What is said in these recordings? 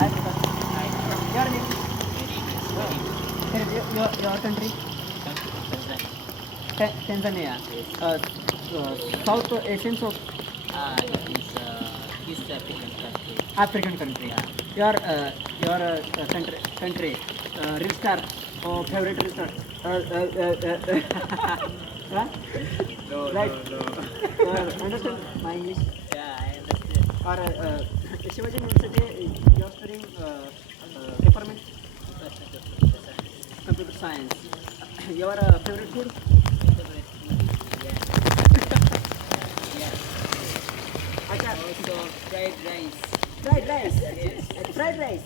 Hi, brother. Your name? Your country? Tanzania. South Asian, South That is East African country. African country. Your country red star or favorite red star? Huh? No, Right. no. Understand my English? Yeah, I understand. Or Shivaji University, you are studying department computer science. Your favorite food? Yeah. Yeah. Acha, Also fried rice. Fried rice fried rice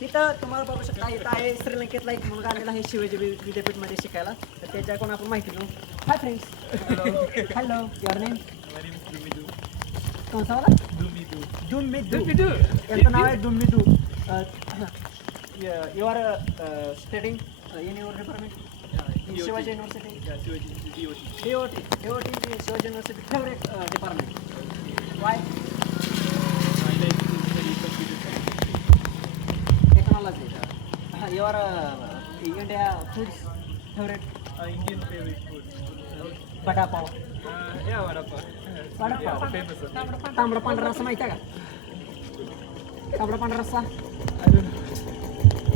तिथं तुम्हाला बघू शकता इथं आहे श्रीलंकेतला एक मुलगा आलेला आहे शिवाजी विद्यापीठमध्ये शिकायला तर त्याच्याकडून आपण माहिती घेऊ hi friends hello your name कोणसा वाला दुम्मिदू यांचं नाव आहे Dummidu you are studying in your department Shivaji university DOT Shivaji university favourite department why technology. Your India foods favorite? Indian favorite food. Vada pav. Yeah, vada pav. Vada Yeah, pav. famous. तांबडा पांढरा रस्सा माहिती आहे का तांबडा पांढरा रस्सा I don't know.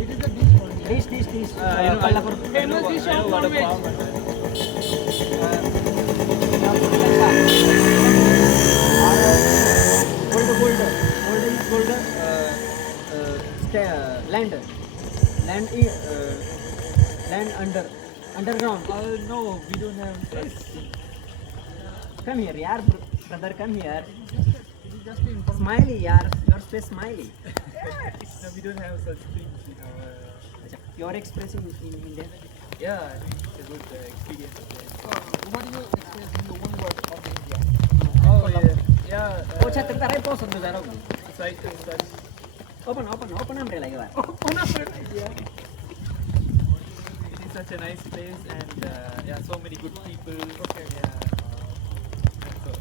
It is a dish only. Dish I know famous dish vada pav. Gold land underground No, we don't have such thing. Come here यार brother come here It is just information. Smiley यार your face smiley No, we don't have such things in our. Your expressing in India Yeah, I think it's a good experience. What do you experience in the one word of India? Oh yeah, yeah. ओ छात्र तारा पोस होतो जरा Cycle. Open umbrella यार It is such a nice place and yeah, so many good people. Okay. Yeah. And so,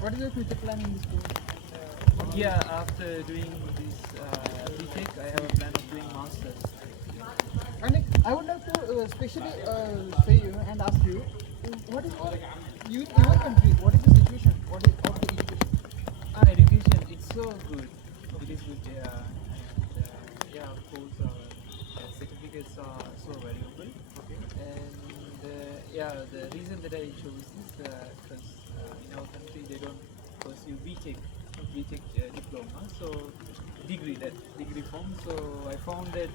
What is your future plan in this school? yeah, after doing this BTech, I have a plan of doing masters. And I would like to especially say you and ask you, what is your country? What is the situation? What is of the education? Education, it's so good. It is good, yeah. And yeah, of course, certificates are so valuable. Okay. And yeah, the reason that I chose this because in our country they don't pursue BTech diploma, so degree form. So I found that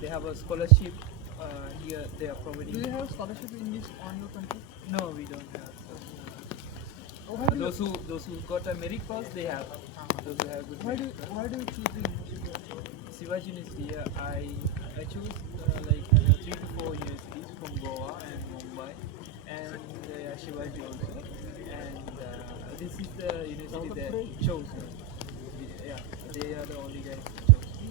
they have a scholarship here. They are providing. Do you have scholarship in this on your country? No, we don't have. Or why do you, Those who got a merit pass, they have. Those who have good. why merit do why do you choose the university? Shivaji University, yeah, I choose like 3 to 4 universities from Goa and Mumbai and Shivaji also. And this is the university that chose me. Yeah, they are the only guys who chose me.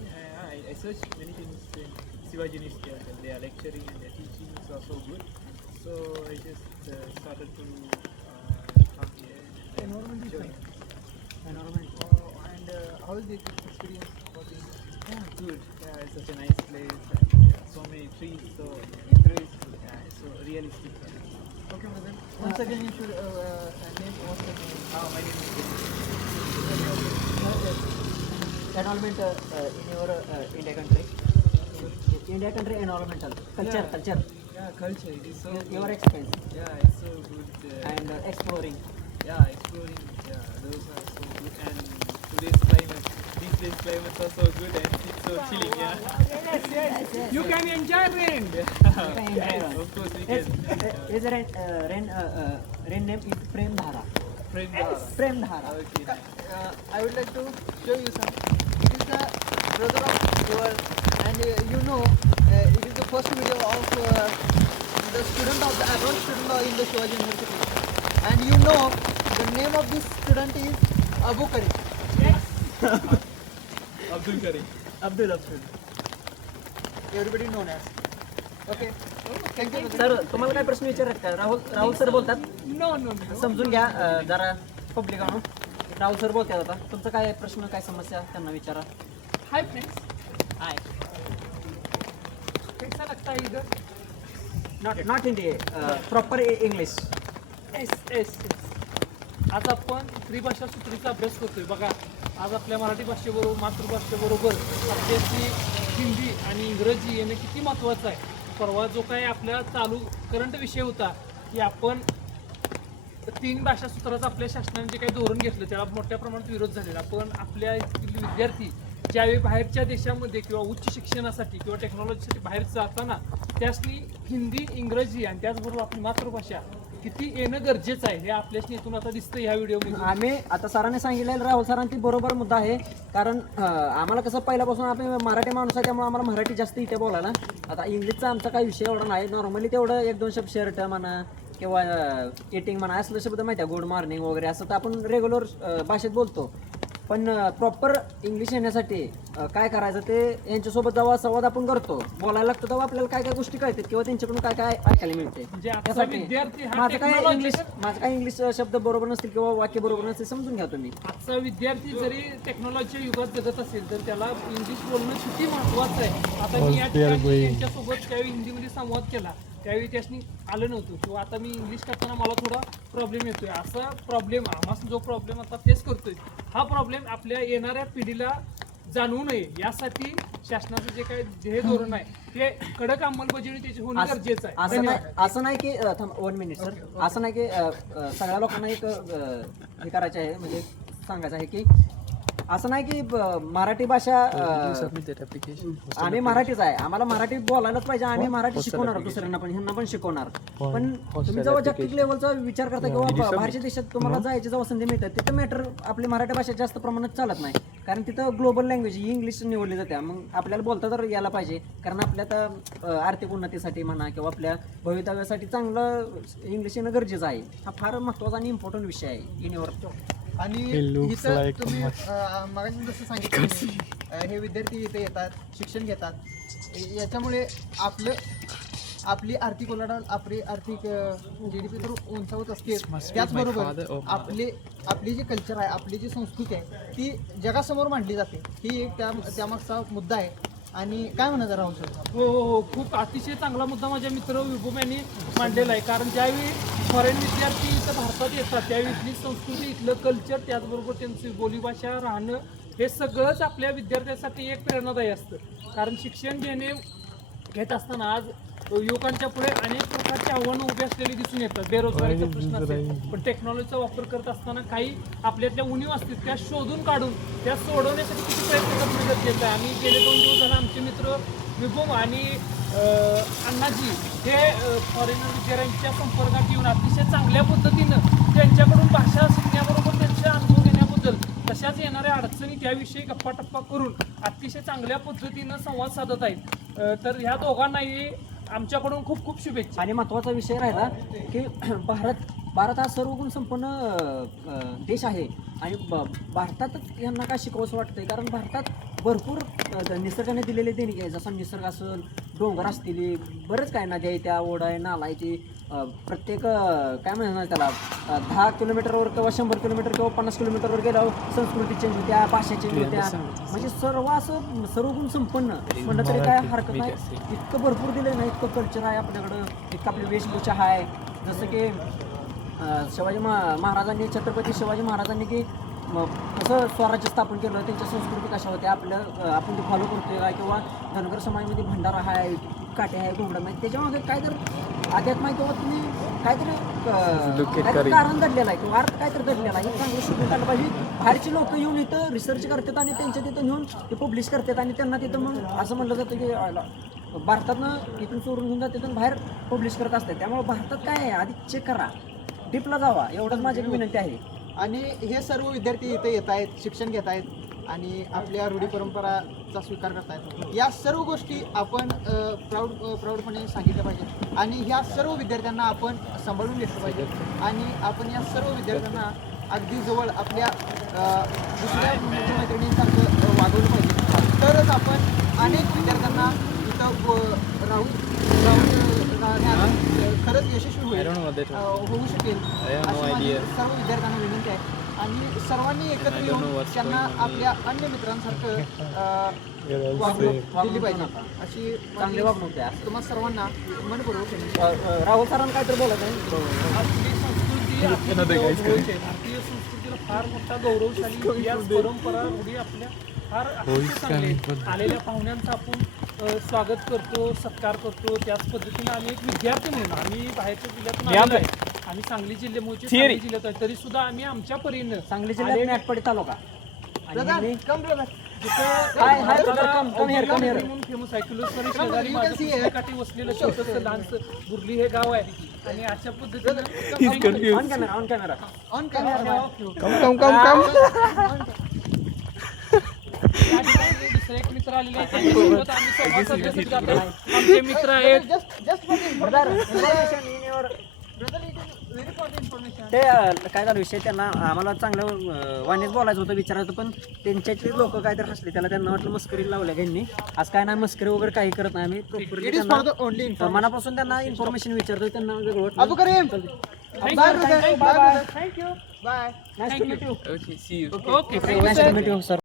I searched many things in Shivaji University as well. They are lecturing and their teachings are so good. So I just started to come here and Environment is join. Environment And how is the experience working? Yeah, good. Yeah, it's such a nice place. And, yeah, so many trees, so interesting. Yeah, it's so realistic. Okay, brother. Once again, you should name what's your name. My name is environment in your India country environmental culture Yeah, culture. It is so your good. Experience Yeah, it's so good. And exploring Yeah, exploring. Yeah, those are so good. And today's climate, these days climates are so good and it's so chilling. Yeah. You can enjoy rain. Yeah. Of course we can. His rain name is Premdhara. Friend. Premdhara. Okay. Nice. I would like to show you some. It is the brother of yours, and you know, it is the first video of the student of the adult student in the Shivaji University. And you know, the name of this student is Abu Karim. Abdul Karim. Abdul. Everybody known as. Okay. Thank you. brother. Sir तुम्हाला काय प्रश्न विचारत का Rahul sir बोलतात No. समजून घ्या जरा public आणून राहुल सर बोलतात आता तुमचं काय प्रश्न काय समस्या त्यांना विचारा. हाय फ्रेंड्स, हाय. कैसा लगता है इधर? Not Hindi proper English. S S S. आज आपण त्रिभाषा सूत्रीचा अभ्यास करतोय. बघा, आज आपल्या मराठी भाषेबरोबर मातृभाषेबरोबर आपल्याची हिंदी आणि इंग्रजी येणं किती महत्त्वाचं आहे. परवा जो काय आपल्या चालू करंट विषय होता की आपण 3 भाषा सूत्राचं आपल्या शासनाने जे काही धोरण घेतलं त्याला मोठ्या प्रमाणात विरोध झालेला. पण आपल्या इथले विद्यार्थी ज्यावेळी बाहेरच्या देशामध्ये किंवा उच्च शिक्षणासाठी किंवा टेक्नॉलॉजीसाठी बाहेर जाताना त्यासनी हिंदी, इंग्रजी आणि त्याचबरोबर आपली मातृभाषा किती येणं गरजेचं आहे हे आपल्याशी इथून आता दिसतं ह्या व्हिडिओमध्ये. आम्ही आता सरांनी सांगितलेलं राहुल सरांची बरोबर मुद्दा आहे. कारण आम्हाला कसं पहिल्यापासून आपण मराठी माणूस आहे त्यामुळे आम्हाला मराठी जास्त इथे बोलायला. आता इंग्लिशचा आमचा काही विषय एवढा नाही. नॉर्मली तेवढं 1-2 शब्द शर्ट म्हणा किंवा एटिंग म्हणा असलं शब्द माहिती आहे, गुड मॉर्निंग वगैरे असं तर आपण रेग्युलर भाषेत बोलतो. पण प्रॉपर इंग्लिश येण्यासाठी काय करायचं ते यांच्यासोबत जेव्हा संवाद आपण करतो बोलायला लागतो तेव्हा आपल्याला काय काय गोष्टी कळतात किंवा त्यांच्याकडून काय काय ऐकायला मिळते. म्हणजे आजचा त्यासाठी विद्यार्थी हा माझं technology- काय इंग्लिश शब्द बरोबर नसतील किंवा वाक्य बरोबर नसतील समजून घ्या तुम्ही. आजचा विद्यार्थी जरी टेक्नॉलॉजीच्या युगात जगत असेल तर त्याला इंग्लिश बोलणं किती महत्त्वाचं आहे. आता मी या ठिकाणी यांच्यासोबत त्यावेळी हिंदीमध्ये संवाद केला त्यावेळी त्यासनी आलं नव्हतं किंवा आता मी इंग्लिश करताना मला थोडा प्रॉब्लेम येतोय. असा प्रॉब्लेम आम्हाला जो प्रॉब्लेम आता फेस करतोय हा प्रॉब्लेम आपल्या येणाऱ्या पिढीला जाणवू नये यासाठी शासनाचं जे काही ध्येय धोरण आहे ते कडक अंमलबजावणी त्याची होणं गरजेचं आहे. असं नाही की 1 मिनिट सर, असं नाही की सगळ्या लोकांना एक हे करायचं आहे म्हणजे सांगायचं आहे की असं नाही की मराठी भाषा आम्ही मराठीच आहे, आम्हाला मराठी बोलायलाच पाहिजे, आम्ही मराठी शिकवणार दुसऱ्यांना पण ह्यांना पण शिकवणार. पण तुम्ही जेव्हा जागतिक लेवलचा विचार करता किंवा बाहेरच्या देशात तुम्हाला जायची जेव्हा संधी मिळतात तिथं मॅटर आपली मराठी भाषा जास्त प्रमाणात चालत नाही. कारण तिथं ग्लोबल लँग्वेज ही इंग्लिश निवडली जाते. मग आपल्याला बोलता तर यायला पाहिजे कारण आपल्या तर आर्थिक उन्नतीसाठी म्हणा किंवा आपल्या भवितव्यासाठी चांगलं इंग्लिश येणं गरजेचं आहे. हा फार महत्त्वाचा आणि इम्पॉर्टंट विषय आहे युनिव्हर्सिटी. आणि इथं तुम्ही मागाशी जसं सांगितलं तुम्ही, हे विद्यार्थी इथे येतात, शिक्षण घेतात, याच्यामुळे आपली आर्थिक उलाढाल, आपली आर्थिक GDP तर उंचावत असते. त्याचबरोबर आपली जी कल्चर आहे, आपली जी संस्कृती आहे ती जगासमोर मांडली जाते. ही एक त्यामागचा मुद्दा आहे. आणि काय म्हणत राहुल सर? हो, खूप अतिशय चांगला मुद्दा माझ्या मित्र विभूम यांनी मांडलेला आहे. कारण ज्यावेळी फॉरेन विद्यार्थी इथं भारतात येतात त्यावेळी इथली संस्कृती, इथलं कल्चर, त्याचबरोबर त्यांची बोलीभाषा, राहणं हे सगळंच आपल्या विद्यार्थ्यांसाठी एक प्रेरणादायी असतं. कारण शिक्षण घेत असताना आज युवकांच्या पुढे अनेक प्रकारची आव्हानं उभी असलेली दिसून येतात. बेरोजगारीचा प्रश्न असेल, पण टेक्नॉलॉजीचा वापर करत असताना काही आपल्यातल्या उणीव असतील त्या शोधून काढून त्या सोडवण्यासाठी किती प्रयत्न करणं गरजेचं आहे. आम्ही गेले 2 दिवस झाले आमचे मित्र विभोम आणि अण्णाजी हे फॉरेनर विद्यार्थ्यांच्या संपर्कात येऊन अतिशय चांगल्या पद्धतीनं त्यांच्याकडून भाषा शिकण्याबरोबर त्यांचे अनुभव घेण्याबद्दल तशाच येणाऱ्या अडचणी त्याविषयी गप्पाटप्पा करून अतिशय चांगल्या पद्धतीनं संवाद साधत आहेत. तर ह्या दोघांनाही आमच्याकडून खूप खूप शुभेच्छा. आणि महत्त्वाचा विषय राहिला की भारत हा सर्वगुण संपन्न देश आहे आणि भारतातच यांना काय शिकवायचं वाटतंय. कारण भारतात भरपूर निसर्गाने दिलेले देणगी आहे. जसा निसर्ग असेल, डोंगर असतील, बरंच काय नद्या आहे, त्या ओढा आहे, नाला आहे, ती प्रत्येक काय म्हणणार त्याला 10 किलोमीटरवर किंवा 100 किलोमीटर किंवा 50 किलोमीटरवर गेल्यावर संस्कृती चेंज होत्या, भाषा चेंज होत्या. म्हणजे सर्वगुण संपन्न म्हणलं तरी काय हरकत नाही. इतकं भरपूर दिलं नाही, इतकं कल्चर आहे आपल्याकडं, इतकं आपली वेशभूषा आहे. जसं की शिवाजी महाराजांनी, छत्रपती शिवाजी महाराजांनी की कसं स्वराज्य स्थापन केलं, त्यांच्या संस्कृती कशा होत्या, आपण ते फॉलो करतोय का, किंवा धनगर समाजामध्ये भंडारा आहे, काटे आहे, घोंगडा नाही, त्याच्यामध्ये काय तर अध्यात्म आहे किंवा तुम्ही काहीतरी कारण दडलेलं आहे किंवा अर्थ काहीतरी दडलेला आहे हे चांगलं शिकून काढलं पाहिजे. बाहेरची लोक येऊन इथं रिसर्च करतात आणि त्यांच्या तिथं नेऊन ते पब्लिश करतात आणि त्यांना तिथं मग असं म्हणलं जातं की भारतातनं इथून चोरून घेऊन जात तिथून बाहेर पब्लिश करत असतात. त्यामुळे भारतात काय आहे आधी चेक करा, डीपला जावा, एवढंच माझी एक विनंती आहे. आणि हे सर्व विद्यार्थी इथे येत आहेत, शिक्षण घेत आहेत आणि आपल्या रूढी परंपराचा स्वीकार करत आहेत. या सर्व गोष्टी आपण प्राऊडपणे सांगितल्या पाहिजे आणि ह्या सर्व विद्यार्थ्यांना आपण सांभाळून घेतलं पाहिजे आणि आपण या सर्व विद्यार्थ्यांना अगदी जवळ आपल्या दुसऱ्या मित्रमैत्रिणींसारखं वागवलं पाहिजे. तरच आपण अनेक विद्यार्थ्यांना इथं राहून खरंच यशस्वी होऊ शकेल अशी माझी सर्व विद्यार्थ्यांना विनंती आहे. आणि सर्वांनी एकत्र येऊन त्यांना आपल्या अन्य मित्रांसारखं वागणूक दिली पाहिजे अशी चांगली वागणूक द्या. तुम्हा सर्वांना मनपूर्वक राहुल सरांना काय तर बोलत आहे. आपली संस्कृती भारतीय संस्कृतीला फार मोठा गौरवशाली इतिहास परंपरा रूढी आपल्या फार अतिशय चांगले आहेत. आलेल्या पाहुण्यांचं आपण स्वागत करतो, सत्कार करतो. त्याच पद्धतीने आम्ही एक विद्यार्थी म्हणून आम्ही बाहेरच्या जिल्ह्यातून आलेलो आहे. आम्ही सांगली जिल्ह्यामुळे सांगली जिल्ह्यात आहे, तरी सुद्धा आम्ही आमच्या परीनं सांगली जिल्ह्यात मॅटपडी तालुका आणि ह्यांनी come brother hi hi brother, come here, come here. म्हणून फेमस आहे. किलोस्वारी शेजारी माझं पुस्तकाठी वसलेलं छोटंसं लहानसं बुर्ली हे गाव आहे. आणि अशा पद्धतीनं on camera on camera on camera या ठिकाणी दुसरे एक मित्र आलेले आहेत. त्यांच्यासोबत आम्ही संवाद साधण्यासाठी जातो. आमचे मित्र आहेत. Just brother information in your brother it is very important information. ते काय झालं विषय त्यांना आम्हाला चांगलं वाणीच बोलायचं होतं विचारायचं पण त्यांच्यातले लोक काय तर हसले त्याला त्यांना वाटलं मस्करी लावल्या त्यांनी. आज काय नाही मस्करी वगैरे काही करत नाही आम्ही it is for the only मनापासून त्यांना इन्फॉर्मेशन विचारतो त्यांना वेगळं वाटलं. Abu Karim bye brother Thank you. Bye Thank you. Bye nice to meet you Okay, see you. Okay nice to meet you sir.